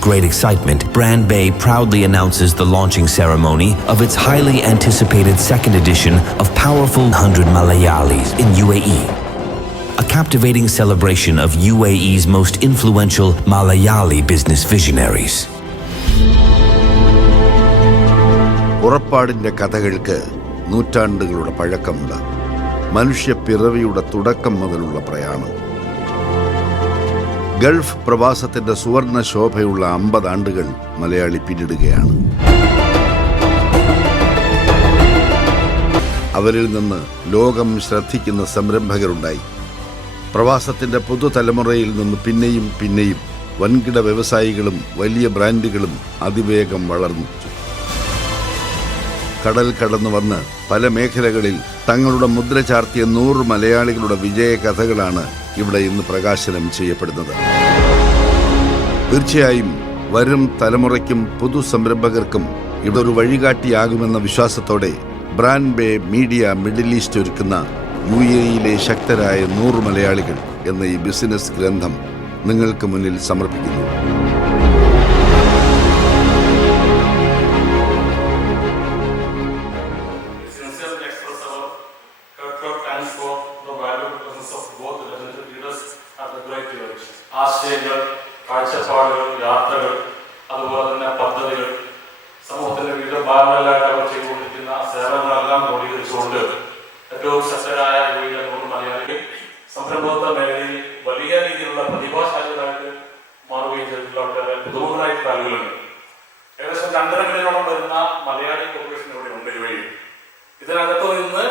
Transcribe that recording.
With great excitement, Brand Bay proudly announces the launching ceremony of its highly anticipated second edition of Powerful 100 Malayalis in UAE. A captivating celebration of UAE's most influential Malayali business visionaries. പുറപ്പാടിന്റെ കഥകൾക്ക് നൂറ്റാണ്ടുകളുടെ പഴക്കമുണ്ട്. മനുഷ്യപ്പിറവിയുടെ തുടക്കം മുതലുള്ള പ്രയാണം. Gulf പ്രവാസത്തിന്റെ സുവർണ ശോഭയുള്ള 50 ആണ്ടുകൾ മലയാളി പിന്നിടുകയാണ്. അവരിൽ നിന്ന് ലോകം ശ്രദ്ധിക്കുന്ന സംരംഭകരുണ്ടായി. പ്രവാസത്തിന്റെ പുതുതലമുറയിൽ നിന്ന് പിന്നെയും വൻകിട വ്യവസായികളും വലിയ ബ്രാൻഡുകളും അതിവേഗം വളർന്നു. കടൽ കടന്നു വന്ന് പല മേഖലകളിൽ തങ്ങളുടെ മുദ്ര ചാർത്തിയ 100 മലയാളികളുടെ വിജയ കഥകളാണ് ഇവിടെ ഇന്ന് പ്രകാശനം ചെയ്യപ്പെടുന്നത്. തീർച്ചയായും വരും തലമുറയ്ക്കും പുതു സംരംഭകർക്കും ഇതൊരു വഴികാട്ടിയാകുമെന്ന വിശ്വാസത്തോടെ brand bay media middle east ഒരുക്കുന്ന UAEയിലെ ശക്തരായ 100 മലയാളികൾ എന്ന ഈ ബിസിനസ് ഗ്രന്ഥം നിങ്ങൾക്ക് മുന്നിൽ സമർപ്പിക്കുന്നു. ആശയങ്ങൾ, കാഴ്ചപ്പാടുകൾ, യാത്രകൾ, അതുപോലെ തന്നെ പദ്ധതികൾ, സമൂഹത്തിന്റെ വിവിധ ഭാഗങ്ങളിലായിട്ട് അവർ ചെയ്തുകൊണ്ടിരിക്കുന്ന സേവനങ്ങളെല്ലാം ക്രോഡീകരിച്ചുകൊണ്ട് ഏറ്റവും ശക്തരായ യുവയിലെ 100 മലയാളികൾ സംരംഭത്വ മേഖലയിൽ വലിയ രീതിയിലുള്ള പ്രതിഭാശാലികളായിട്ട് മാറുകയും ചെയ്തിട്ടുള്ള ഒട്ടേറെ പുതുമുഖരായിട്ടുള്ള ആളുകളുണ്ട്. ഏകദേശം 2.5 മില്യണോളം വരുന്ന മലയാളി പോപ്പുലേഷൻ ഇവിടെ ഉണ്ട് യുവയിൽ. ഇതിനകത്ത് നിന്ന്